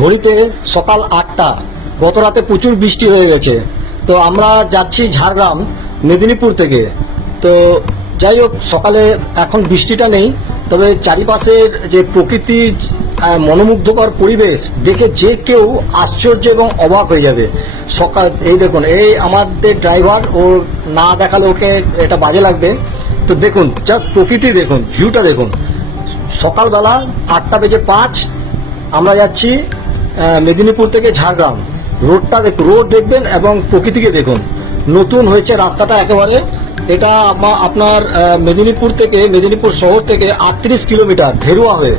ঘড়িতে সকাল আটটা গত রাতে প্রচুর বৃষ্টি হয়ে গেছে। তো আমরা যাচ্ছি ঝাড়গ্রাম, মেদিনীপুর থেকে। তো যাই হোক, সকালে এখন বৃষ্টিটা নেই, তবে চারিপাশের যে প্রকৃতির মনোমুগ্ধকর পরিবেশ দেখে যে কেউ আশ্চর্য এবং অবাক হয়ে যাবে। সকাল, এই দেখুন, এই আমাদের ড্রাইভার ও না দেখালে ওকে এটা বাজে লাগবে। তো দেখুন জাস্ট প্রকৃতি দেখুন ভিউটা দেখুন। সকালবেলা আটটা বেজে পাঁচ, আমরা যাচ্ছি মেদিনীপুর থেকে ঝাড়গ্রাম। রোডটা রোড দেখবেন এবং প্রকৃতিকে দেখুন। নতুন হয়েছে রাস্তাটা একেবারে। এটা আপনার মেদিনীপুর থেকে, মেদিনীপুর শহর থেকে আটত্রিশ কিলোমিটার, ধেরুয়া হয়ে।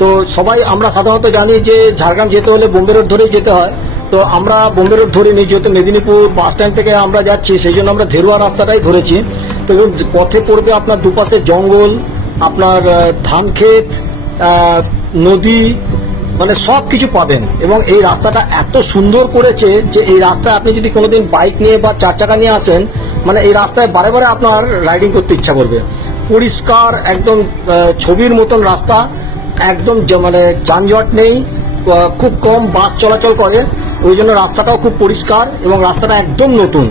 তো সবাই আমরা সাধারণত জানি যে ঝাড়গ্রাম যেতে হলে বোম্বে রোড ধরেই যেতে হয়। তো আমরা বোম্বে রোড ধরে নিই যেহেতু মেদিনীপুর বাস স্ট্যান্ড থেকে আমরা যাচ্ছি, সেই জন্য আমরা ধেরুয়া রাস্তাটাই ধরেছি। তো পথে পড়বে আপনার দুপাশে জঙ্গল, আপনার ধান ক্ষেত নদী মানে সব কিছু পাবেন। এবং এই রাস্তাটা এত সুন্দর করেছে যে এই রাস্তায় আপনি যদি কোনোদিন বাইক নিয়ে বা চার চাকা নিয়ে আসেন মানে এই রাস্তায় বারে বারে আপনার রাইডিং করতে ইচ্ছা করবে। পরিষ্কার, একদম ছবির মতন রাস্তা, একদম মানে যানজট নেই খুব কম বাস চলাচল করে, ওই জন্য রাস্তাটাও খুব পরিষ্কার এবং রাস্তাটা একদম নতুন।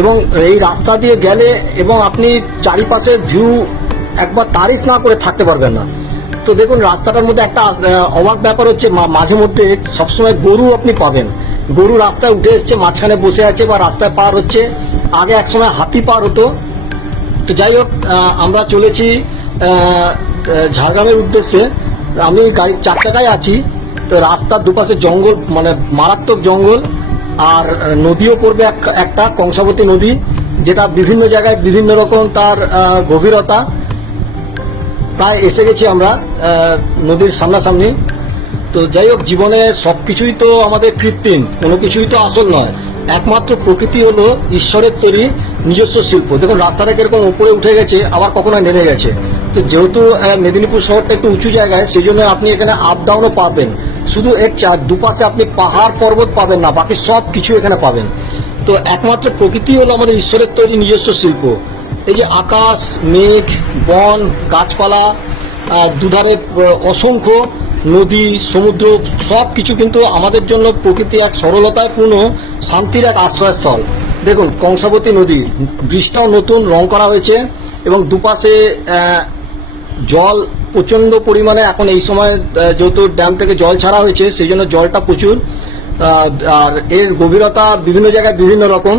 এবং এই রাস্তা দিয়ে গেলে এবং আপনি চারিপাশের ভিউ একবার তারিফ না করে থাকতে পারবেন না। তো দেখুন, রাস্তাটার মধ্যে একটা অবাক ব্যাপার হচ্ছে মাঝে মধ্যে সবসময় গরু আপনি পাবেন। গরু রাস্তায় উঠে এসছে, মাঝখানে বসে আছে বা রাস্তায় পার হচ্ছে। আগে একসময় হাতি পার হতো। তো যাই হোক আমরা চলেছি ঝাড়গ্রামের উদ্দেশ্যে। আমি গাড়ি, চার চাকায় আছি। তো রাস্তার দুপাশে জঙ্গল মানে মারাত্মক জঙ্গল। আর নদীও পড়বে এক- একটা, কংসাবতী নদী, যেটা বিভিন্ন জায়গায় বিভিন্ন রকম তার গভীরতা। প্রায় এসে গেছি আমরা নদীর সামনাসামনি। তো যাই হোক, জীবনে সব কিছুই তো আমাদের কৃত্রিম, কোনো কিছুই তো আসল নয়। একমাত্র প্রকৃতি হলো ঈশ্বরের তৈরি নিজস্ব শিল্প। দেখুন, রাস্তাটা কীরকম উপরে উঠে গেছে, আবার কখনো নেমে গেছে। তো যেহেতু মেদিনীপুর শহরটা একটু উঁচু জায়গায় সেই জন্য আপনি এখানে আপ ডাউনও পাবেন। শুধু এর চা- দুপাশে আপনি পাহাড় পর্বত পাবেন না, বাকি সব কিছু এখানে পাবেন। তো একমাত্র প্রকৃতি হলো আমাদের ঈশ্বরের তৈরি নিজস্ব শিল্প। এই যে আকাশ, মেঘ, বন, গাছপালা দুধারে অসংখ্য নদী, সমুদ্র, সব কিছু কিন্তু আমাদের জন্য প্রকৃতি এক সরলতায় পূর্ণ, শান্তির এক আশ্রয়স্থল। দেখুন, কংসাবতী নদী, ব্রিজটাও নতুন, রং করা হয়েছে এবং দুপাশে জল প্রচণ্ড পরিমাণে এখন এই সময় যেহেতু ড্যাম থেকে জল ছাড়া হয়েছে, সেই জন্য জলটা প্রচুর। আর এর গভীরতা বিভিন্ন জায়গায় বিভিন্ন রকম।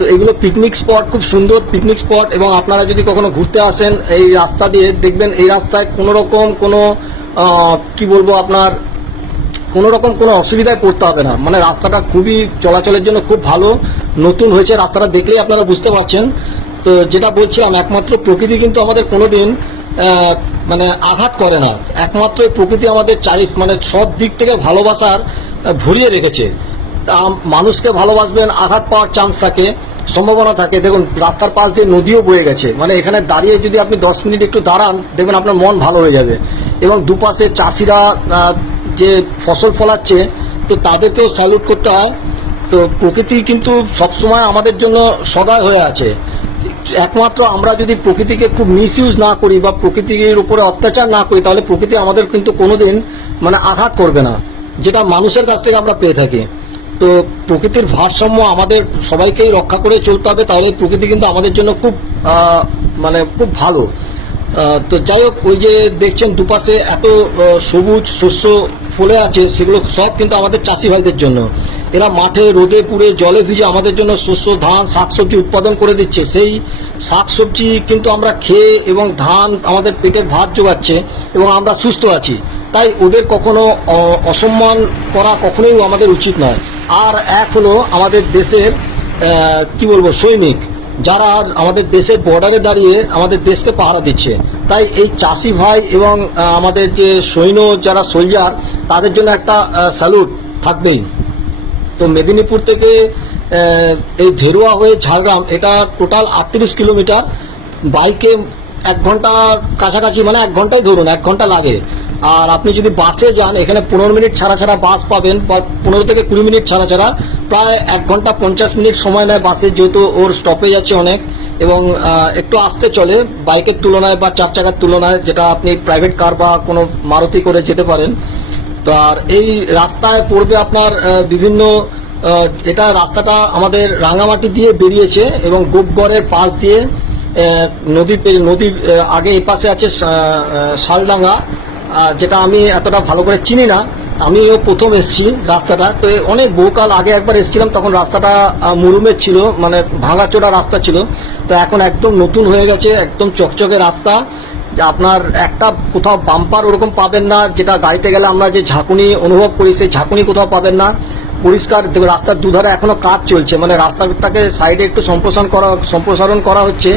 তো এগুলো পিকনিক স্পট খুব সুন্দর পিকনিক স্পট এবং আপনারা যদি কখনো ঘুরতে আসেন এই রাস্তা দিয়ে দেখবেন এই রাস্তায় কোনো রকম কোনো কি বলব আপনার কোনো রকম কোনো অসুবিধায় পড়তে হবে না। মানে রাস্তাটা খুবই চলাচলের জন্য খুব ভালো। নতুন হয়েছে রাস্তাটা দেখলেই আপনারা বুঝতে পারছেন। তো যেটা বলছিলাম একমাত্র প্রকৃতি কিন্তু আমাদের কোনোদিন আহ, মানে আঘাত করে না। একমাত্র প্রকৃতি আমাদের চারি মানে সব দিক থেকে ভালোবাসার ভরিয়ে রেখেছে। মানুষকে ভালোবাসবেন আঘাত পাওয়ার চান্স থাকে। সম্ভাবনা থাকে। দেখুন, রাস্তার পাশ দিয়ে নদীও বয়ে গেছে। মানে এখানে দাঁড়িয়ে যদি আপনি দশ মিনিট একটু দাঁড়ান, দেখবেন আপনার মন ভালো হয়ে যাবে। এবং দুপাশে চাষিরা যে ফসল ফলাচ্ছে, তো তাদেরকেও স্যালুট করতে হয়। তো প্রকৃতি কিন্তু সবসময় আমাদের জন্য সদয় হয়ে আছে। একমাত্র আমরা যদি প্রকৃতিকে খুব মিস ইউজ না করি বা প্রকৃতির উপরে অত্যাচার না করি, তাহলে প্রকৃতি আমাদের কিন্তু কোনোদিন মানে আঘাত করবে না। যেটা মানুষের কাছ থেকে আমরা পেয়ে থাকি। তো প্রকৃতির ভারসাম্য আমাদের সবাইকেই রক্ষা করে চলতে হবে, তাহলে প্রকৃতি কিন্তু আমাদের জন্য খুব মানে খুব ভালো। তো যাই হোক, ওই যে দেখছেন দুপাশে এত সবুজ শস্য ফলে আছে, সেগুলো সব কিন্তু আমাদের চাষি ভাইদের জন্য। এরা মাঠে রোদে পুড়ে জলে ভিজে আমাদের জন্য শস্য, ধান, শাকসবজি উৎপাদন করে দিচ্ছে। সেই শাকসবজি কিন্তু আমরা খেয়ে এবং ধান আমাদের পেটের ভাত জোগাচ্ছে এবং আমরা সুস্থ আছি। তাই ওদের কখনো অসম্মান করা কখনোই আমাদের উচিত নয়। আর এক হলো আমাদের দেশের কি বলব, সৈনিক যারা আমাদের দেশের বর্ডারে দাঁড়িয়ে আমাদের দেশকে পাহারা দিচ্ছে। তাই এই চাষি ভাই এবং আমাদের যে সৈন্য যারা সোলজার তাদের জন্য একটা স্যালুট থাকবেই। তো মেদিনীপুর থেকে এই ধেরুয়া হয়ে ঝাড়গ্রাম, এটা টোটাল আটত্রিশ কিলোমিটার। বাইকে এক ঘণ্টা কাছাকাছি মানে এক ঘন্টাই ধরুন, এক ঘণ্টা লাগে। আর আপনি যদি বাসে যান, এখানে পনেরো মিনিট ছাড়া ছাড়া বাস পাবেন, বা পনেরো থেকে কুড়ি মিনিট ছাড়া ছাড়া। প্রায় এক ঘণ্টা পঞ্চাশ মিনিট সময় নেয় বাসে, যেহেতু ওর স্টপেজ আছে অনেক। এবং একটু আসতে চলে, বাইকের তুলনায় বা চার চাকার তুলনায়, যেটা আপনি প্রাইভেট কার বা কোনো মারুতি করে যেতে পারেন। তো আর এই রাস্তায় পড়বে আপনার বিভিন্ন এটা রাস্তাটা আমাদের রাঙামাটি দিয়ে বেরিয়েছে এবং গোপগড়ের পাশ দিয়ে নদী নদীর আগে এই পাশে আছে শালডাঙ্গা। যেটা আমি এতটা ভালো করে চিনি না, আমিও প্রথম এসেছি রাস্তাটা। তো অনেক বহুকাল আগে একবার এসেছিলাম, তখন রাস্তাটা মুরুমের ছিল মানে ভাঙাচোরা রাস্তা ছিল। তো এখন একদম নতুন হয়ে গেছে, একদম চকচকে রাস্তা। আপনার একটা কোথাও বাম্পার ওরকম পাবেন না, যেটা গাড়িতে গেলে আমরা যে ঝাঁকুনি অনুভব করি, সেই ঝাঁকুনি কোথাও পাবেন না। পরিষ্কার রাস্তার দুধারে এখনও কাজ চলছে মানে রাস্তাটাকে সাইডে একটু সম্প্রসারণ করা সম্প্রসারণ করা হচ্ছে,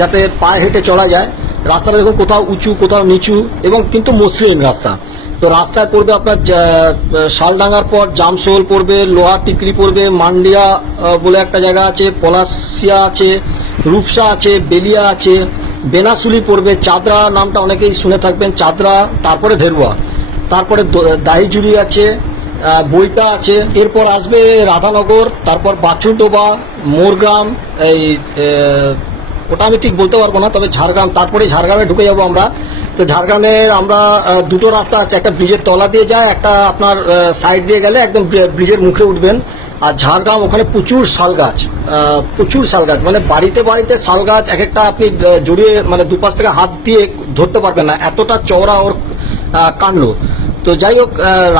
যাতে পায়ে হেঁটে চলা যায়। রাস্তাটা দেখুন কোথাও উঁচু, কোথাও নিচু এবং কিন্তু মসৃণ রাস্তা। তো রাস্তায় পড়বে আপনার শালডাঙ্গার পর জামশোল পড়বে লোহা টিকরি পড়বে, মান্ডিয়া বলে একটা জায়গা আছে, পলাশিয়া আছে, রূপসা আছে, বেলিয়া আছে, বেনাসুলি পড়বে, চাদরা নামটা অনেকেই শুনে থাকবেন, চাদরা, তারপরে ধেরুয়া। তারপরে দাহিজুরি আছে বইতা আছে, এরপর আসবে রাধানগর, তারপর বাছুরডোবা, মোরগ্রাম, এই ওটা আমি ঠিক বলতে পারব না, তবে ঝাড়গ্রাম, তারপরে ঝাড়গ্রামে ঢুকে যাব আমরা। তো ঝাড়গ্রামের আমরা দুটো রাস্তা আছে, একটা ব্রিজের তলা দিয়ে যায়, একটা আপনার সাইড দিয়ে গেলে একদম ব্রিজের মুখে উঠবেন। আর ঝাড়গ্রাম ওখানে প্রচুর শাল গাছ প্রচুর শাল গাছ। মানে বাড়িতে বাড়িতে শাল গাছ এক একটা আপনি জড়িয়ে মানে দুপাশ থেকে হাত দিয়ে ধরতে পারবেন না, এতটা চওড়া ওর কাণ্ড। তো যাই হোক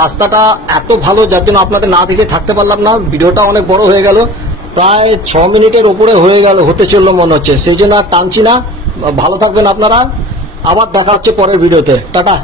রাস্তাটা এত ভালো, যার জন্য আপনাদের না দেখে থাকতে পারলাম না। ভিডিওটা অনেক বড় হয়ে গেল। প্রায় ছ মিনিটের ওপরে হয়ে গেল, হতে চলল মনে হচ্ছে। সেই জন্য আর টানছি না। ভালো থাকবেন আপনারা। আবার দেখা হচ্ছে পরের ভিডিওতে। টাটা।